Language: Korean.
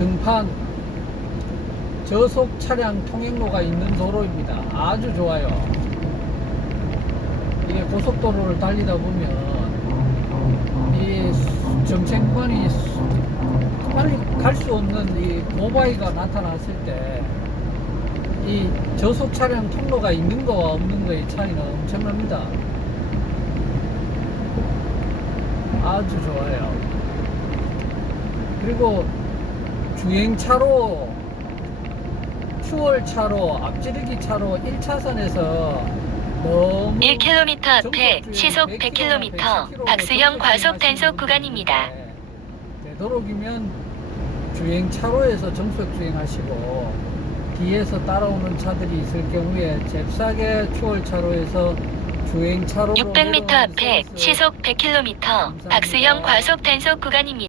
등판 저속 차량 통행로가 있는 도로입니다. 아주 좋아요. 이게 고속도로를 달리다 보면 이 수- 정체 구간이 수- 빨리 갈 수 없는 이 모바이가 나타났을 때 이 저속 차량 통로가 있는 거와 없는 거의 차이는 엄청납니다. 아주 좋아요. 그리고 주행차로 추월차로 앞지르기 차로 1차선에서 너무 1km 앞에 시속 100km 박스형 과속 단속 구간입니다. 되도록이면 주행 차로에서 정속 주행하시고 뒤에서 따라오는 차들이 있을 경우에 잽싸게 추월 차로에서 주행 차로 600m 앞에 시속 100km 박스형 과속 단속 구간입니다.